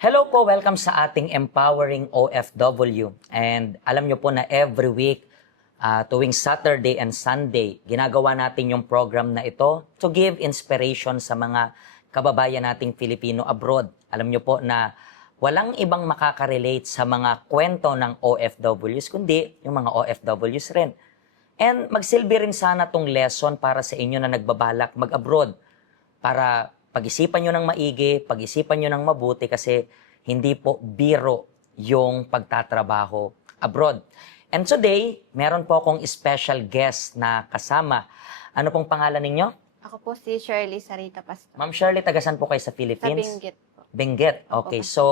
Hello po, welcome sa ating Empowering OFW. And alam nyo po na every week, tuwing Saturday and Sunday, ginagawa natin yung program na ito to give inspiration sa mga kababayan nating Filipino abroad. Alam nyo po na walang ibang makaka-relate sa mga kwento ng OFWs, kundi yung mga OFWs rin. And magsilbi rin sana tong lesson para sa inyo na nagbabalak mag-abroad para pag-isipan nyo ng maigi, pag-isipan nyo ng mabuti kasi hindi po biro yung pagtatrabaho abroad. And today, meron po akong special guest na kasama. Ano pong pangalan ninyo? Ako po si Shirley Sarita Pastor. Ma'am Shirley, tagasan po kayo sa Sa Philippines? Benguet po. Benguet. Okay, Opo. so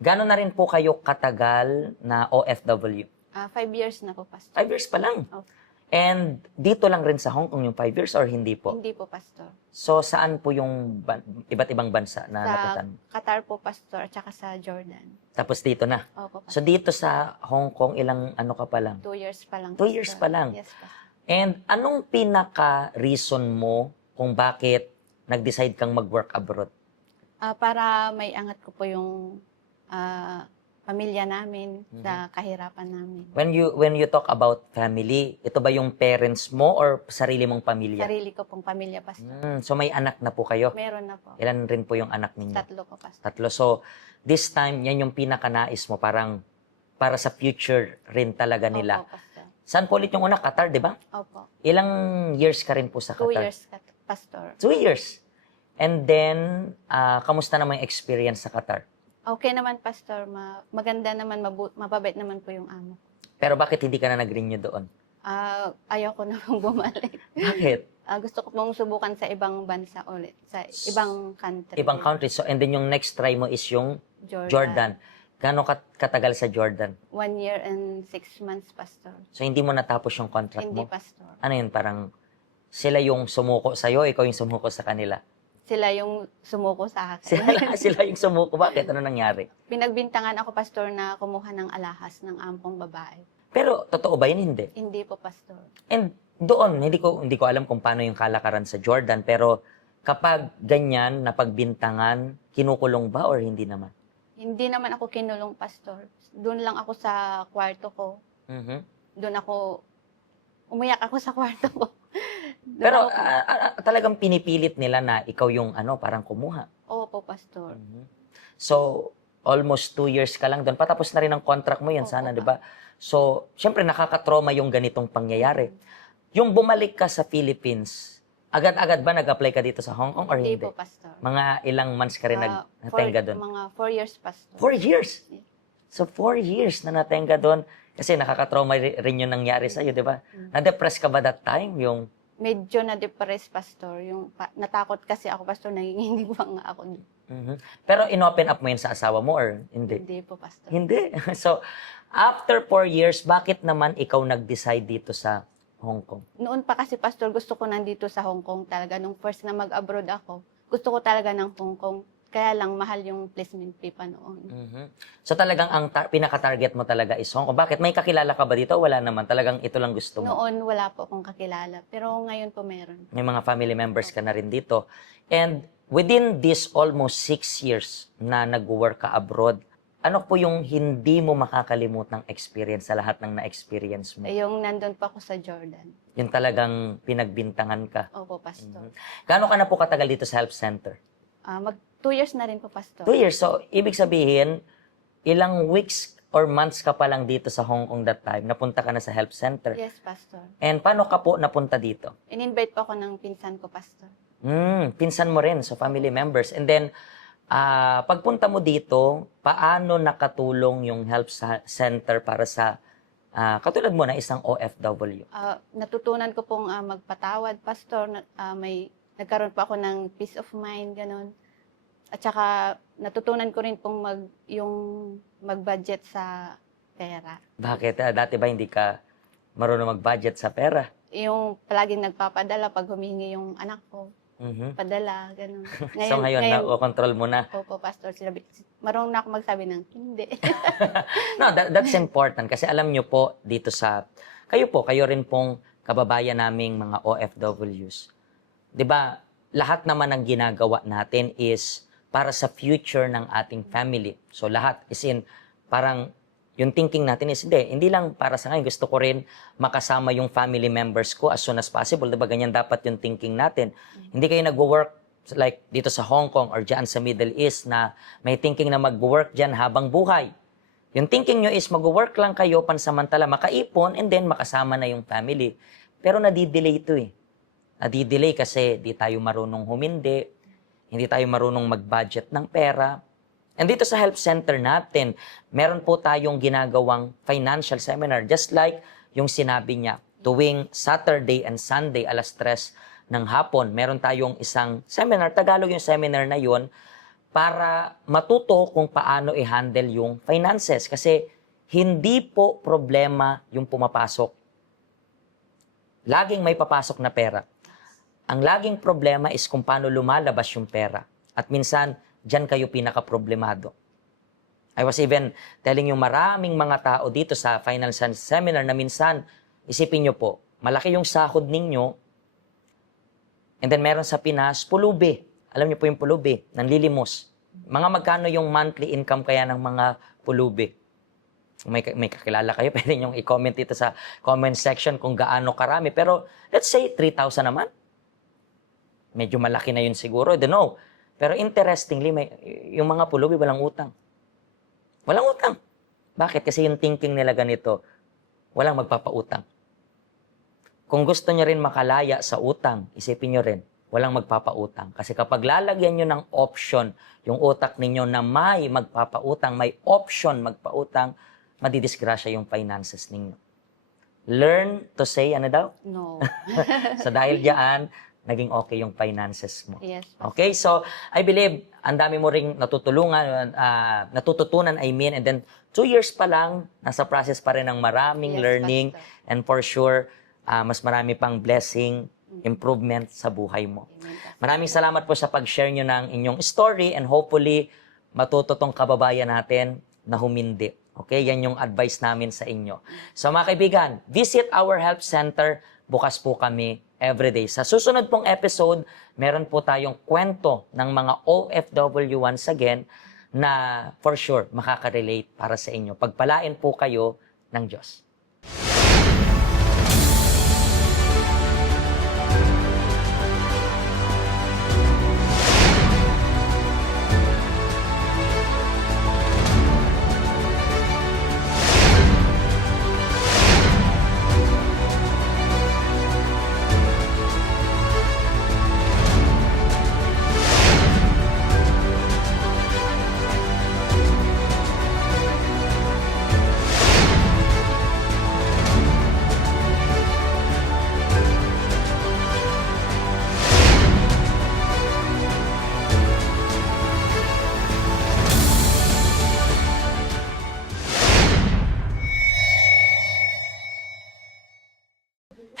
gano'n na rin po kayo katagal na OFW? 5 years na po, Pastor. 5 years pa lang. Opo. And dito lang rin sa Hong Kong yung 5 years or hindi po? Hindi po, Pastor. So saan po yung iba't ibang bansa na Sa napuntan? Qatar po, Pastor, at saka sa Jordan. Tapos dito na. Opo, So Pastor. dito sa Hong Kong, ilang ano ka pa lang? 2 years pa lang, 2 years pa lang. Yes, Pastor. And anong pinaka-reason mo kung bakit nag-decide kang mag-work abroad? Para may angat ko po yung pamilya namin sa kahirapan namin. When you talk about family, ito ba yung parents mo or sarili mong pamilya? Sarili ko pong pamilya, Pastor. So may anak na po kayo? Meron na po. Ilan rin po yung anak ninyo? 3 ko, Pastor. 3. So this time, yan yung pinaka-nais mo, parang para sa future rin talaga nila. Opo, Pastor. Saan po ulit yung una? Qatar, di ba? Opo. Ilang years ka rin po sa 2 Qatar? years, Pastor. 2 years. And then, kamusta naman yung experience sa Qatar? Okay naman, Pastor. Maganda naman, mababait naman po yung amo. Pero bakit hindi ka na nag-renew doon? Ayaw ko na pong bumalik. Bakit? Gusto ko pong subukan sa ibang bansa ulit, sa ibang country. Ibang country. So, and then yung next try mo is yung Jordan. Jordan. Gano'ng katagal sa Jordan? 1 year and 6 months, Pastor. So, hindi mo natapos yung contract Hindi, mo? Pastor. Ano yun? Parang sila yung sumuko sa'yo, ikaw yung sumuko sa kanila? Sila yung sumuko sa akin. Sila yung sumuko. Bakit? Ano nangyari? Pinagbintangan ako, Pastor, na kumuha ng alahas ng ampong babae. Pero, totoo ba yun? Hindi. Hindi po, Pastor. And doon, hindi ko alam kung paano yung kalakaran sa Jordan, pero kapag ganyan, napagbintangan, kinukulong ba or hindi naman? Hindi naman ako kinulong, Pastor. Doon lang ako sa kwarto ko. Mhm. Doon ako, umiyak ako sa kwarto ko. Doon Pero ako- talagang pinipilit nila na ikaw yung parang kumuha. Opo, Pastor. Mhm. So, almost 2 years ka lang doon. Patapos na rin ang contract mo yan Oo, sana, di ba? So, syempre nakakatrauma yung ganitong pangyayari. Yung bumalik ka sa Philippines, agad-agad ba nag-apply ka dito sa Hong Kong or Hindi hindi? po, Pastor. Mga ilang months ka rin natenga doon? Mga 4 years, Pastor. 4 years? Yeah. So, 4 years na natenga doon. Kasi nakakatrauma rin yung nangyari sa'yo, di ba? Mm. Na-depress ka ba that time? Yung, Medyo na-depress, Pastor. Natakot kasi ako, Pastor. Nanginginig pa nga ako. Pero in-open up mo yun sa asawa mo or hindi? Hindi po, Pastor. Hindi. So, after 4 years, bakit naman ikaw nag-decide dito sa Hong Kong? Noon pa kasi, Pastor, gusto ko nandito sa Hong Kong talaga. Nung first na mag-abroad ako, gusto ko talaga ng Hong Kong. Kaya lang, mahal yung placement fee pa noon. So, talagang ang pinaka-target mo talaga is Hong Kong. Bakit? May kakilala ka ba dito? Wala naman. Talagang ito lang gusto mo. Noon, wala po akong kakilala. Pero ngayon po meron. May mga family members ka na rin dito. And within this almost 6 years na nag-work ka abroad, ano po yung hindi mo makakalimutang experience sa lahat ng na-experience mo? Yung nandun pa ako sa Jordan. Yung talagang pinagbintangan ka. Opo, Pastor. Gaano ka na po katagal dito sa health center? Mag 2 years na rin po, Pastor. 2 years. So, ibig sabihin, ilang weeks or months ka pa lang dito sa Hong Kong that time, napunta ka na sa health center. Yes, Pastor. And paano ka po napunta dito? In-invite po ako ng pinsan ko, Pastor. Pinsan mo rin, so family members. And then, pagpunta mo dito, paano nakatulong yung health center para sa, katulad mo na isang OFW? Natutunan ko pong magpatawad, Pastor. Nagkaroon pa ako ng peace of mind, ganun. At saka natutunan ko rin pong mag-budget sa pera. Bakit? Dati ba hindi ka marunong mag-budget sa pera? Yung palaging nagpapadala pag humingi yung anak ko, Mhm. padala, ganun. So ngayon, na-control mo na. Opo, Pastor, marunong na ako magsabi ng hindi. No, that's important kasi alam nyo po dito kayo rin pong kababayan naming mga OFWs. 'Di ba? Lahat naman ng ginagawa natin is para sa future ng ating family. So lahat is in, parang yung thinking natin is, hindi lang para sa ngayon. Gusto ko rin makasama yung family members ko as soon as possible. Diba ganyan dapat yung thinking natin. Hindi kayo nagwo-work like dito sa Hong Kong or dyan sa Middle East na may thinking na magwo-work dyan habang buhay. Yung thinking nyo is magwo-work lang kayo pansamantala, makaipon, and then makasama na yung family. Pero nadidelay ito eh. Nadidelay kasi di tayo marunong humindi, hindi tayo marunong mag-budget ng pera. And dito sa help center natin, meron po tayong ginagawang financial seminar. Just like yung sinabi niya, tuwing Saturday and Sunday, 3:00 ng hapon, meron tayong isang seminar. Tagalog yung seminar na yun para matuto kung paano i-handle yung finances. Kasi hindi po problema yung pumapasok. Laging may papasok na pera. Ang laging problema is kung paano lumalabas yung pera. At minsan, diyan kayo pinaka-problemado. I was even telling yung maraming mga tao dito sa financial seminar na minsan, isipin nyo po, malaki yung sahod ninyo, and then meron sa Pinas, pulubi. Alam niyo po yung pulubi, nanlilimos. Mga magkano yung monthly income kaya ng mga pulubi? Kung may kakilala kayo, pwede nyo i-comment dito sa comment section kung gaano karami. Pero let's say 3,000 naman. Medyo malaki na yun siguro, I don't know. Pero interestingly, yung mga pulubi walang utang. Walang utang. Bakit? Kasi yung thinking nila ganito, walang magpapautang. Kung gusto nyo rin makalaya sa utang, isipin nyo rin, walang magpapautang. Kasi kapag lalagyan nyo ng option, yung utak ninyo na may magpapautang, may option magpautang, madidisgrasya yung finances ninyo. Learn to say, ano daw? No. So dahil diyan, naging okay yung finances mo. Yes. Okay, so I believe ang dami mo ring natutulungan, natututunan, and then 2 years pa lang, nasa process pa rin ng maraming Yes, learning, Pastor. and for sure, mas marami pang blessing, improvement sa buhay mo. Amen, Pastor. Maraming salamat po sa pag-share nyo ng inyong story, and hopefully, matututong kababayan natin na humindi. Okay, yan yung advice namin sa inyo. So mga kaibigan, visit our help center. Bukas po kami everyday. Sa susunod pong episode, meron po tayong kwento ng mga OFW once again na for sure makaka-relate para sa inyo. Pagpalain po kayo ng Diyos.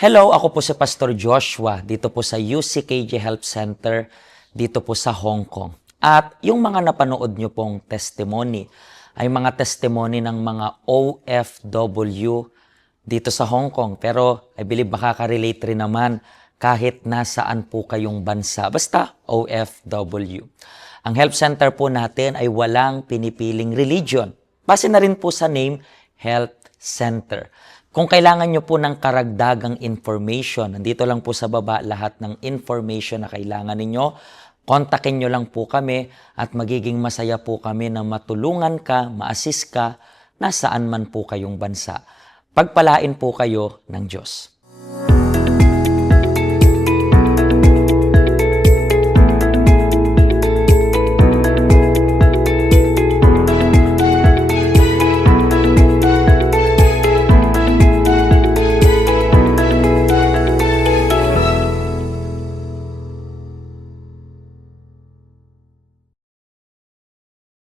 Hello, ako po si Pastor Joshua dito po sa UCKJ Health Center dito po sa Hong Kong. At yung mga napanood nyo pong testimony ay mga testimony ng mga OFW dito sa Hong Kong. Pero I believe makaka-relate rin naman kahit nasaan po kayong bansa. Basta OFW. Ang health center po natin ay walang pinipiling religion. Base na rin po sa name, Health Center. Kung kailangan nyo po ng karagdagang information, nandito lang po sa baba lahat ng information na kailangan ninyo. Kontakin nyo lang po kami at magiging masaya po kami na matulungan ka, ma-assist ka, nasaan man po kayong bansa. Pagpalain po kayo ng Diyos.